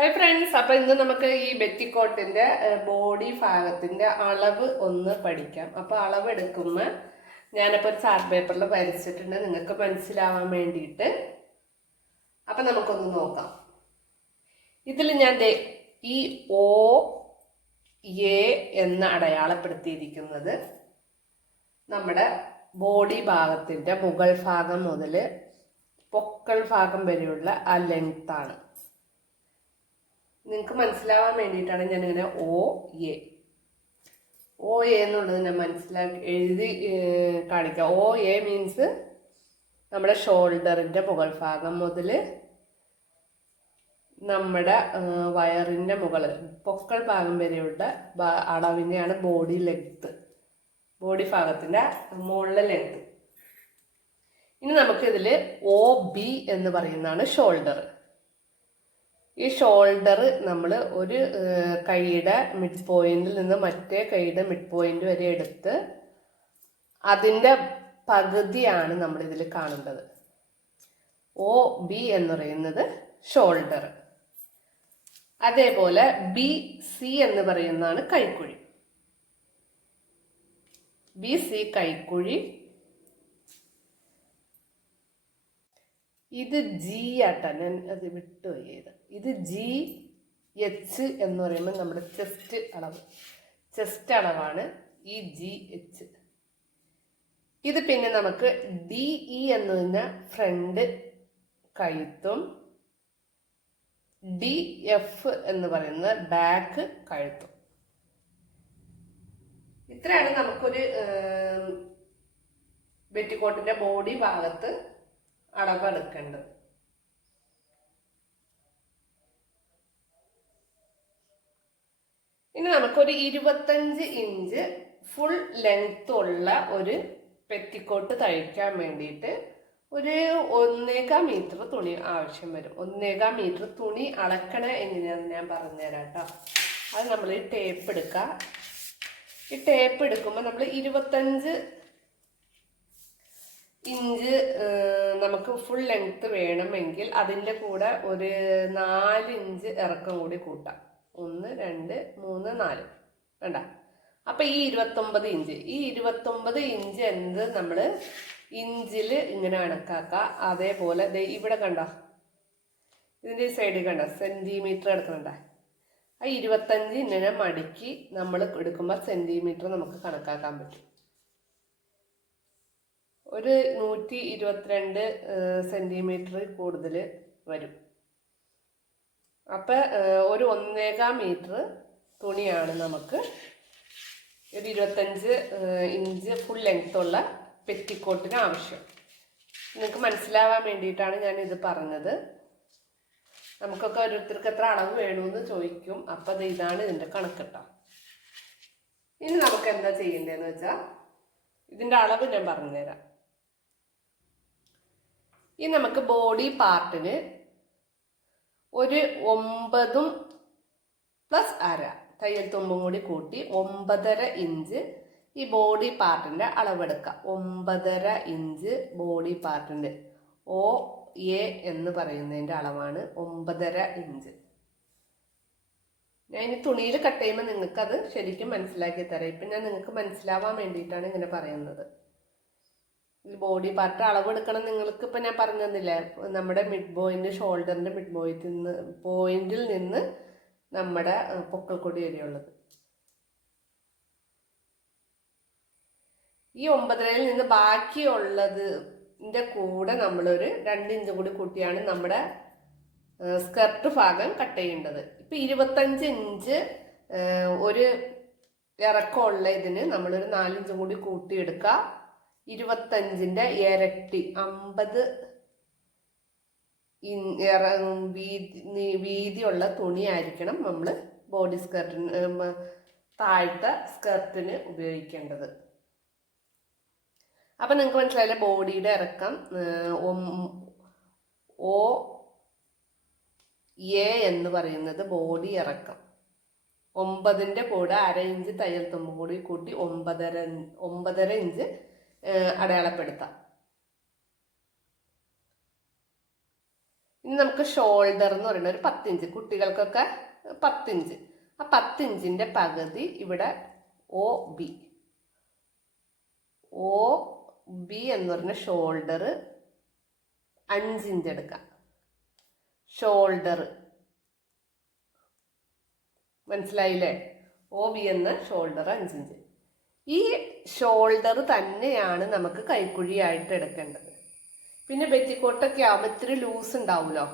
Hi friends അപ്പൊ ഇന്ന് നമുക്ക് ഈ ബെറ്റിക്കോട്ടിന്റെ ബോഡി ഭാഗത്തിന്റെ അളവ് ഒന്ന് പഠിക്കാം. അപ്പൊ അളവ് എടുക്കുമ്പോൾ ഞാനിപ്പോ ഒരു ചാർട്ട് പേപ്പറിൽ വരച്ചിട്ടുണ്ട്. നിങ്ങൾക്ക് മനസ്സിലാവാൻ വേണ്ടിയിട്ട്. അപ്പൊ നമുക്കൊന്ന് നോക്കാം. ഇതിൽ ഞാൻ ഈ ഓ എ എന്ന് അടയാളപ്പെടുത്തിയിരിക്കുന്നത് നമ്മുടെ ബോഡി ഭാഗത്തിന്റെ മുകൾ ഭാഗം മുതൽ പൊക്കൾ ഭാഗം വരെയുള്ള ആ ലെങ്ത് ആണ്. നിങ്ങൾക്ക് മനസ്സിലാവാൻ വേണ്ടിയിട്ടാണ് ഞാൻ ഇങ്ങനെ ഒ എ ഒ എ എന്നുള്ളത് ഞാൻ മനസ്സിലാക്കി എഴുതി കാണിക്കാം. ഒ എ മീൻസ് നമ്മുടെ ഷോൾഡറിന്റെ മുകൾ ഭാഗം മുതൽ നമ്മുടെ വയറിന്റെ മുകൾ പൊക്കൾ ഭാഗം വരെയുള്ള അളവിനെയാണ് ബോഡി ലെങ്ത്ത് ബോഡി ഭാഗത്തിന്റെ മുകളിലെ ലെങ്ത്ത് ഇനി നമുക്കിതിൽ ഒ ബി എന്ന് പറയുന്നതാണ് ഷോൾഡർ ഈ ഷോൾഡർ നമ്മൾ ഒരു കൈയുടെ മിഡ് പോയിന്റിൽ നിന്ന് മറ്റേ കൈയുടെ മിഡ് പോയിന്റ് വരെ എടുത്ത് അതിന്റെ പകുതിയാണ് നമ്മൾ ഇതിൽ കാണേണ്ടത് ഒ ബി എന്ന് പറയുന്നത് ഷോൾഡർ അതേപോലെ ബി സി എന്ന് പറയുന്നതാണ് കൈക്കുഴി. B C കൈക്കുഴി. ഇത് ജി ആട്ടാ. ഞാൻ അത് വിട്ടുപോയി ഇത്. ഇത് ജി എച്ച് എന്ന് പറയുമ്പോൾ നമ്മുടെ ചെസ്റ്റ് അളവ്. ചെസ്റ്റ് അളവാണ് ഈ ജി എച്ച് ഇത് പിന്നെ നമുക്ക് ഡി ഇ എന്നതിന് ഫ്രണ്ട് കഴുത്തും ഡി എഫ് എന്ന് പറയുന്ന ബാക്ക് കഴുത്തും. ഇത്രയാണ് നമുക്കൊരു വെറ്റിക്കോട്ടിന്റെ ബോഡി ഭാഗത്ത് അളവെടുക്കേണ്ടത് ഇനി നമുക്കൊരു ഇരുപത്തഞ്ച് ഇഞ്ച് ഫുൾ ലെങ്ത് ഉള്ള ഒരു പെറ്റിക്കോട്ട് തയ്ക്കാൻ വേണ്ടിയിട്ട് ഒരു ഒന്നേകാം മീറ്റർ തുണി ആവശ്യം വരും. ഒന്നേകാം മീറ്റർ തുണി അളക്കണ എങ്ങനെയാണെന്ന് ഞാൻ പറഞ്ഞുതരാം കേട്ടോ. അത് നമ്മൾ ഈ ടേപ്പ് എടുക്കുക ഈ ടേപ്പ് എടുക്കുമ്പോൾ നമ്മൾ ഇരുപത്തഞ്ച് ഇഞ്ച് നമുക്ക് ഫുൾ ലെങ്ത് വേണമെങ്കിൽ അതിന്റെ കൂടെ ഒരു നാലിഞ്ച് ഇറക്കം കൂടി കൂട്ടാം. ഒന്ന് രണ്ട് മൂന്ന് നാല്. വേണ്ട അപ്പം ഈ ഇരുപത്തൊമ്പത് ഇഞ്ച്. ഈ ഇരുപത്തൊമ്പത് ഇഞ്ച് എന്ത് നമ്മൾ ഇഞ്ചിൽ ഇങ്ങനെ കണക്കാക്കുക അതേപോലെ ഇവിടെ കണ്ടോ? ഇതിന്റെ സൈഡ് സൈഡിൽ കണ്ടോ? സെന്റിമീറ്റർ എടുക്കണ്ട ആ ഇരുപത്തഞ്ച് ഇങ്ങനെ മടക്കി നമ്മൾ എടുക്കുമ്പോൾ സെന്റിമീറ്റർ നമുക്ക് കണക്കാക്കാൻ പറ്റും. ഒരു നൂറ്റി ഇരുപത്തിരണ്ട് സെന്റിമീറ്റർ കൂടുതൽ വരും. അപ്പം ഒരു ഒന്നേകാം മീറ്റർ തുണിയാണ് നമുക്ക്. ഒരു ഇരുപത്തഞ്ച് ഇഞ്ച് ഫുൾ ലെങ്ത്തുള്ള പെറ്റിക്കോട്ടിന് ആവശ്യം. നിങ്ങൾക്ക് മനസ്സിലാവാൻ വേണ്ടിയിട്ടാണ് ഞാൻ ഇത് പറഞ്ഞത്. നമുക്കൊക്കെ ഓരോരുത്തർക്ക് എത്ര അളവ് വേണമെന്ന് ചോദിക്കും. അപ്പം അത് ഇതാണ് ഇതിന്റെ കണക്കിട്ടോ. ഇനി നമുക്ക് എന്താ ചെയ്യേണ്ടതെന്ന് വെച്ചാൽ ഇതിന്റെ അളവ് ഞാൻ പറഞ്ഞുതരാം. ഇനി നമുക്ക് ബോഡി പാർട്ടിന് ഒരു ഒമ്പതും പ്ലസ് അര. തയ്യൽ തുമ്പും കൂടി കൂട്ടി ഒമ്പതര ഇഞ്ച് ഈ ബോഡി പാർട്ടിന്റെ അളവെടുക്കുക ഒമ്പതര ഇഞ്ച് ബോഡി പാർട്ടിന്റെ ഒ എ എന്ന് പറയുന്നതിന്റെ അളവാണ് ഒമ്പതര ഇഞ്ച്. ഞാൻ ഇനി തുണിയിൽ കട്ട് ചെയ്യുമ്പോൾ നിങ്ങൾക്കത് ശരിക്കും മനസ്സിലാക്കി തരാം. ഇപ്പം ഞാൻ നിങ്ങൾക്ക് മനസ്സിലാവാൻ വേണ്ടിയിട്ടാണ് ഇങ്ങനെ പറയുന്നത്. ബോഡി പാർട്ട് അളവെടുക്കണം നിങ്ങൾക്ക് ഇപ്പം ഞാൻ പറഞ്ഞു തന്നില്ലേ? നമ്മുടെ മിഡ് പോയിന്റ് ഷോൾഡറിന്റെ മിഡ് പോയിന്റിൽ നിന്ന് പോയിന്റിൽ നിന്ന് നമ്മുടെ പൊക്കൾക്കൊടി വരെയുള്ളത്. ഈ ഒമ്പതരയിൽ നിന്ന് ബാക്കിയുള്ളതിന്റെ കൂടെ നമ്മളൊരു രണ്ട് ഇഞ്ച് കൂടി കൂട്ടിയാണ് നമ്മുടെ സ്കർട്ട് ഭാഗം കട്ട് ചെയ്യേണ്ടത്. ഇപ്പം ഇരുപത്തഞ്ച് ഇഞ്ച് ഒരു ഇറക്കമുള്ള ഇതിന് നമ്മളൊരു നാലിഞ്ചും കൂടി കൂട്ടിയെടുക്കുക ഇരുപത്തഞ്ചിന്റെ ഇരട്ടി അമ്പത് വീതി വീതിയുള്ള തുണിയായിരിക്കണം നമ്മൾ ബോഡി സ്കർട്ടിന് താഴത്തെ സ്കർട്ടിന് ഉപയോഗിക്കേണ്ടത്. അപ്പം നിങ്ങൾക്ക് മനസ്സിലായില്ല ബോഡിയുടെ ഇറക്കം ഒ എ എന്ന് പറയുന്നത് ബോഡി ഇറക്കം. ഒമ്പതിന്റെ കൂടെ അര ഇഞ്ച് തയ്യൽ തുമ്പ് കൂടി കൂട്ടി ഒമ്പതര ഒമ്പതര ഇഞ്ച് അടയാളപ്പെടുത്താം. ഇനി നമുക്ക് ഷോൾഡർ എന്ന് പറയുന്ന ഒരു പത്തിഞ്ച് കുട്ടികൾക്കൊക്കെ പത്തിഞ്ച്. ആ പത്തിഞ്ചിന്റെ പകുതി ഇവിടെ ഒ ബി ഒ ബി എന്ന് പറഞ്ഞ ഷോൾഡർ അഞ്ചിഞ്ച് എടുക്കാം. ഷോൾഡർ മനസ്സിലായില്ലേ? ഒ ബി എന്ന ഷോൾഡർ അഞ്ചിഞ്ച്. ഈ ഷോൾഡർ തന്നെയാണ് നമുക്ക് കൈക്കുഴിയായിട്ട് എടുക്കേണ്ടത്. പിന്നെ ബെറ്റിക്കോട്ടൊക്കെ ആകുമ്പോൾ ഇത്തിരി ലൂസ് ഉണ്ടാവുമല്ലോ?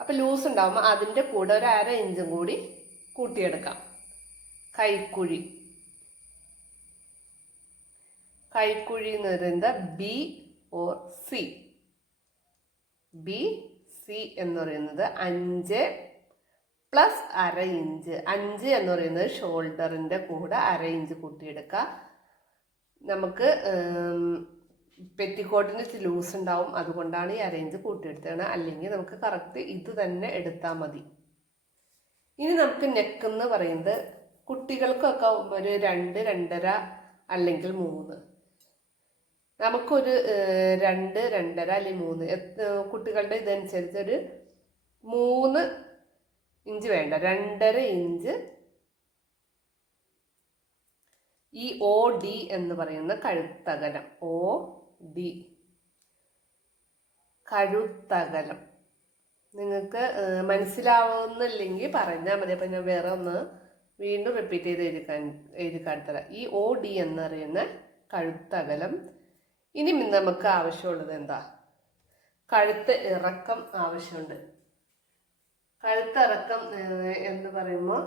അപ്പം ലൂസ് ഉണ്ടാവുമ്പോൾ അതിന്റെ കൂടെ ഒരു അര ഇഞ്ചും കൂടി കൂട്ടിയെടുക്കാം. കൈക്കുഴി. കൈക്കുഴി എന്ന് പറയുന്നത് B or C B C എന്ന് പറയുന്നത് അഞ്ച് പ്ലസ് അര ഇഞ്ച് അഞ്ച് എന്ന് പറയുന്നത് ഷോൾഡറിന്റെ കൂടെ അര ഇഞ്ച് കൂട്ടിയെടുക്കുക. നമുക്ക് പെറ്റിക്കോട്ടിന് ലൂസ് ഉണ്ടാവും. അതുകൊണ്ടാണ് ഈ അര ഇഞ്ച് കൂട്ടിയെടുത്തത്. അല്ലെങ്കിൽ നമുക്ക് കറക്റ്റ് ഇത് തന്നെ എടുത്താൽ മതി. ഇനി നമുക്ക് നെക്ക് എന്ന് പറയുന്നത് കുട്ടികൾക്കൊക്കെ ഒരു രണ്ട് രണ്ടര അല്ലെങ്കിൽ മൂന്ന്. നമുക്കൊരു രണ്ട് രണ്ടര അല്ലെങ്കിൽ മൂന്ന്. കുട്ടികളുടെ ഇതനുസരിച്ച് ഒരു മൂന്ന് ഇഞ്ച് വേണ്ട. രണ്ടര ഇഞ്ച് ഈ ഒ ഡി എന്ന് പറയുന്ന കഴുത്തകലം. O D കഴുത്തകലം. നിങ്ങൾക്ക് മനസ്സിലാവുന്നില്ലെങ്കിൽ പറഞ്ഞാൽ മതി. അപ്പം ഞാൻ വേറെ ഒന്ന് വീണ്ടും റിപ്പീറ്റ് ചെയ്ത് എഴുതി കാൺ- എഴുതി കാണിത്തരാം ഈ ഒ ഡി എന്ന് പറയുന്ന കഴുത്തകലം. ഇനി നമുക്ക് ആവശ്യമുള്ളത് എന്താ? കഴുത്ത് ഇറക്കം ആവശ്യമുണ്ട്. കഴുത്തിറക്കം എന്ന് പറയുമ്പോൾ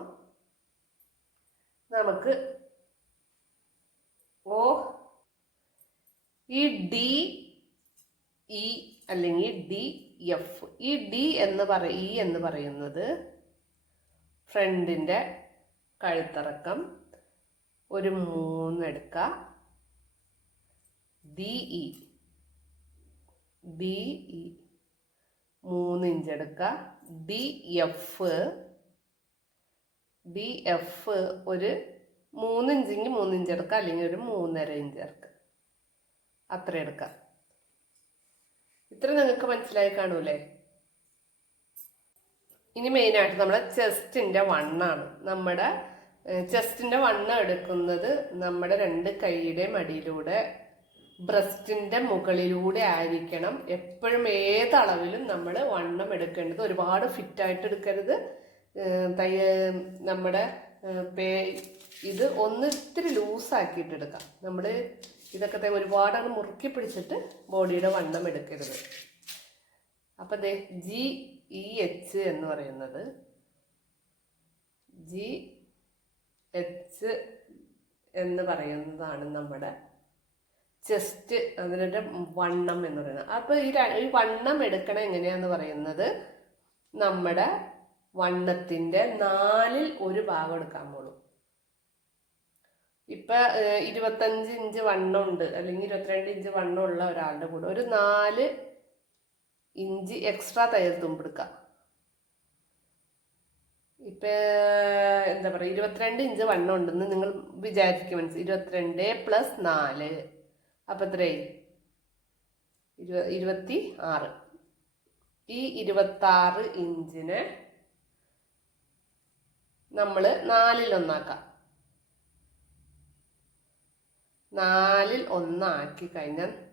നമുക്ക് ഓ ഈ ഡി ഇ അല്ലെങ്കിൽ ഡി എഫ്. ഈ ഡി എന്ന് പറ ഇ എന്ന് പറയുന്നത് ഫ്രണ്ടിന്റെ കഴുത്തിറക്കം. ഒരു മൂന്നെടുക്കുക ഡി ഇ. D E. മൂന്ന് ഇഞ്ച് എടുക്കുക. ഡി എഫ് ഡി എഫ് ഒരു മൂന്ന് ഇഞ്ചെങ്കിൽ മൂന്ന് ഇഞ്ച് എടുക്കുക. അല്ലെങ്കിൽ ഒരു മൂന്നര ഇഞ്ച് എടുക്കുക. അത്ര എടുക്കുക. ഇത്ര നിങ്ങൾക്ക് മനസ്സിലായി കാണൂലേ? ഇനി മെയിനായിട്ട് നമ്മുടെ ചെസ്റ്റിന്റെ വണ്ണാണ്. നമ്മുടെ ചെസ്റ്റിന്റെ വണ്ണം എടുക്കുന്നത് നമ്മുടെ രണ്ട് കൈയുടെ മടിയിലൂടെ ബ്രസ്റ്റിന്റെ മുകളിലൂടെ ആയിരിക്കണം. എപ്പോഴും ഏത് അളവിലും നമ്മൾ വണ്ണം എടുക്കേണ്ടത്. ഒരുപാട് ഫിറ്റായിട്ട് എടുക്കരുത്. തയ്യ നമ്മുടെ പേ ഇത് ഒന്ന് ഇത്തിരി ലൂസാക്കിയിട്ട് എടുക്കാം. നമ്മൾ ഇതൊക്കെ തന്നെ ഒരുപാട് അങ്ങ് മുറുക്കി പിടിച്ചിട്ട് ബോഡിയുടെ വണ്ണം എടുക്കരുത്. അപ്പം ദേ ജി ഇ എച്ച് എന്ന് പറയുന്നത്. ജി എച്ച് എന്ന് പറയുന്നതാണ് നമ്മുടെ ചെസ്റ്റ് അതിന്റെ വണ്ണം എന്ന് പറയുന്നത്. അപ്പോൾ ഈ ഈ വണ്ണം എടുക്കണം എങ്ങനെയാന്ന് പറയുന്നത് നമ്മുടെ വണ്ണത്തിന്റെ നാലിൽ ഒരു ഭാഗം എടുക്കാൻ പോളൂ ഇപ്പം ഇരുപത്തഞ്ച് ഇഞ്ച് വണ്ണമുണ്ട് അല്ലെങ്കിൽ ഇരുപത്തിരണ്ട് ഇഞ്ച് വണ്ണം ഉള്ള ഒരാളുടെ കൂടെ ഒരു നാല് ഇഞ്ച് എക്സ്ട്രാ തയ്യൽ തുമ്പെടുക്കുക ഇപ്പൊ എന്താ പറയുക ഇരുപത്തിരണ്ട് ഇഞ്ച് വണ്ണം ഉണ്ടെന്ന് നിങ്ങൾ വിചാരിക്കും മനസ്സിൽ ഇരുപത്തിരണ്ട് പ്ലസ് നാല്. അപ്പം എത്രയായി? ഇരുപ ഇരുപത്തി ആറ്. ഈ ഇരുപത്താറ് ഇഞ്ചിനെ നമ്മൾ നാലിൽ ഒന്നാക്കാം. നാലിൽ ഒന്നാക്കി കഴിഞ്ഞാൽ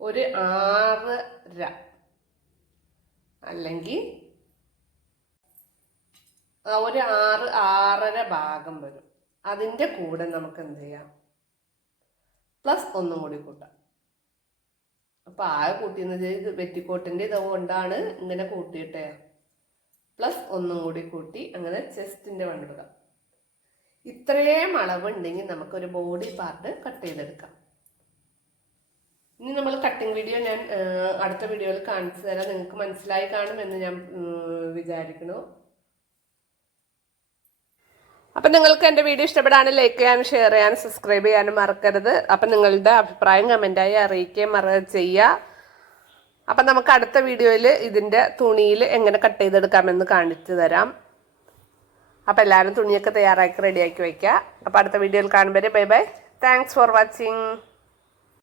ഒരു ആറര അല്ലെങ്കിൽ ഒരു ആറ് ആറര ഭാഗം വരും. അതിന്റെ കൂടെ നമുക്ക് എന്ത് ചെയ്യാം? പ്ലസ് ഒന്നും കൂടി കൂട്ടാം. അപ്പം ആ കൂട്ടിയെന്ന് ഇത് വെറ്റിക്കോട്ടിന്റെ ഇത് കൊണ്ടാണ് ഇങ്ങനെ കൂട്ടിയിട്ടേ. പ്ലസ് ഒന്നും കൂടി കൂട്ടി അങ്ങനെ ചെസ്റ്റിന്റെ വണ്ടിടുക ഇത്രയും അളവുണ്ടെങ്കിൽ നമുക്കൊരു ബോഡി പാർട്ട് കട്ട് ചെയ്തെടുക്കാം. ഇനി നമ്മൾ കട്ടിങ് വീഡിയോ ഞാൻ അടുത്ത വീഡിയോയിൽ കാണിച്ചു തരാം. നിങ്ങൾക്ക് മനസ്സിലായി കാണുമെന്ന് ഞാൻ വിചാരിക്കുന്നു. അപ്പം നിങ്ങൾക്ക് എന്റെ വീഡിയോ ഇഷ്ടപ്പെടാനും ലൈക്ക് ചെയ്യാനും ഷെയർ ചെയ്യാനും സബ്സ്ക്രൈബ് ചെയ്യാനും മറക്കരുത്. അപ്പം നിങ്ങളുടെ അഭിപ്രായം കമന്റായി അറിയിക്കുകയും മറ ചെയ്യുക അപ്പം നമുക്ക് അടുത്ത വീഡിയോയിൽ ഇതിന്റെ തുണിയിൽ എങ്ങനെ കട്ട് ചെയ്തെടുക്കാമെന്ന് കാണിച്ചു തരാം. അപ്പം എല്ലാവരും തുണിയൊക്കെ തയ്യാറാക്കി റെഡിയാക്കി വയ്ക്കുക. അപ്പം അടുത്ത വീഡിയോയിൽ കാണുമ്പോൾ bye bye thanks for watching